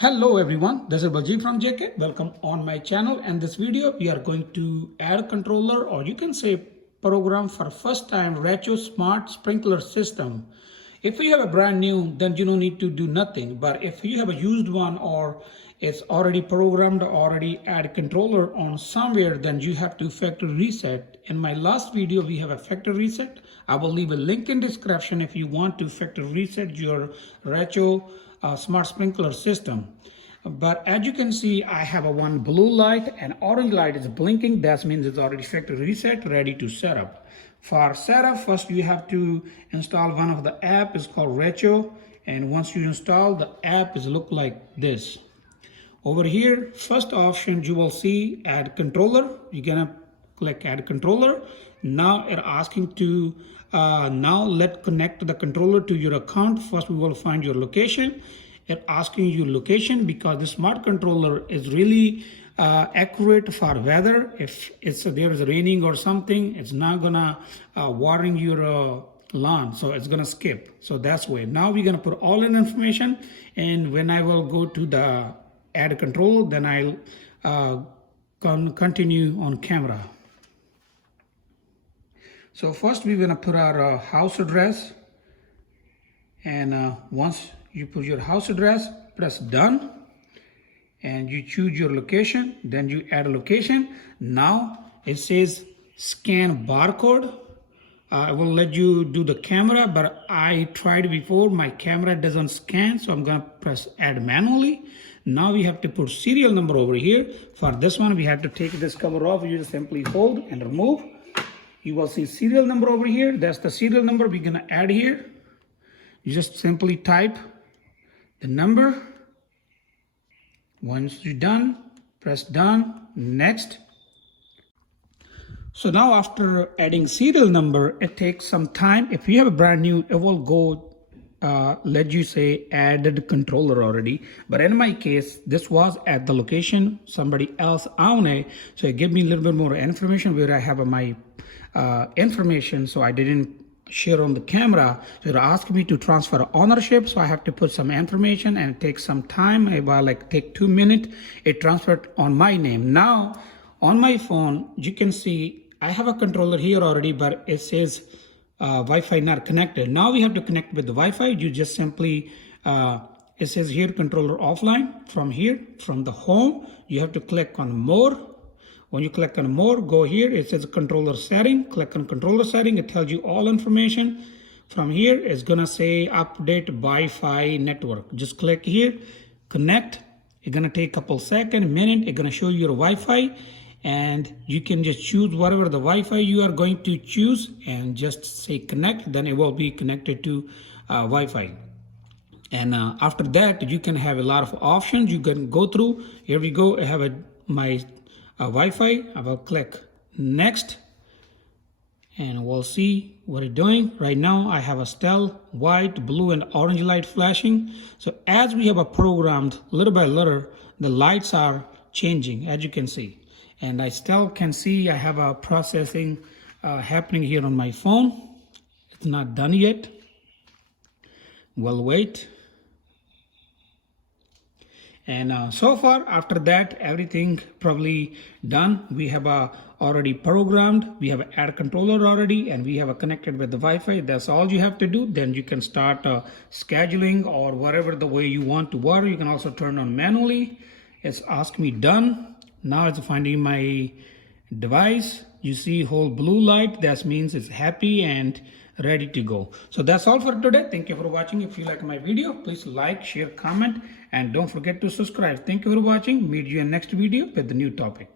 Hello everyone, this is Baljit from JK. Welcome on my channel, and this video we are going to add a controller, or you can say program for first time Rachio smart sprinkler system. If you have a brand new, then you don't need to do nothing. But if you have a used one or it's already programmed, already add controller on somewhere, then you have to factory reset. In my last video, we have a factory reset. I will leave a link in description if you want to factory reset your Rachio smart sprinkler system. But as you can see, I have a one blue light and orange light is blinking. That means it's already factory reset, ready to set up. For setup, first you have to install one of the app. It's called Rachio, and once you install the app, is look like this. Over here, first option you will see add controller. You're gonna click add controller. Now it's asking to now let connect the controller to your account. First we will find your location. It's asking you location because the smart controller is really accurate for weather. If there is raining or something, it's not gonna watering your lawn, so it's gonna skip. So that's why now we're gonna put all in information, and when I will go to the add control, then I'll continue on camera. So first we're gonna put our house address, and once you put your house address, press done, and you choose your location, then you add a location. Now it says scan barcode. I will let you do the camera, but I tried before, my camera doesn't scan, so I'm gonna press add manually. Now we have to put serial number over here. For this one, we have to take this cover off. You just simply hold and remove. You will see serial number over here. That's the serial number we're gonna add here. You just simply type the number. Once you're done, press done, next. So now after adding serial number, it takes some time. If you have a brand new, it will go let you say added controller already. But in my case, this was at the location somebody else own it, so it gave me a little bit more information where I have my information, so I didn't share on the camera. So it asked me to transfer ownership, so I have to put some information, and it takes some time. About like take 2 minutes. It transferred on my name. Now on my phone, you can see I have a controller here already, but it says Wi-Fi not connected. Now we have to connect with the Wi-Fi. You just simply it says here controller offline. From here, from the home, you have to click on more. When you click on more, go here, it says controller setting. Click on controller setting. It tells you all information. From here, it's gonna say update Wi-Fi network. Just click here, connect. It's gonna take a couple seconds, minute. It's gonna show you your Wi-Fi, and you can just choose whatever the Wi-Fi you are going to choose and just say connect. Then it will be connected to Wi-Fi. And after that, you can have a lot of options you can go through. Here we go. I have my Wi-Fi. I will click next, and we'll see what it's doing. Right now I have a still white, blue, and orange light flashing. So as we have a programmed little by little, the lights are changing, as you can see. And I still can see I have a processing happening here on my phone. It's not done yet. We'll wait. And so far, after that, everything probably done. We have already programmed. We have an add controller already, and we have a connected with the Wi-Fi. That's all you have to do. Then you can start scheduling or whatever the way you want to work. You can also turn on manually. It's asked me done. Now it's finding my device. You see whole blue light. That means it's happy and ready to go. So that's all for today. Thank you for watching. If you like my video, please like, share, comment, and don't forget to subscribe. Thank you for watching. Meet you in next video with the new topic.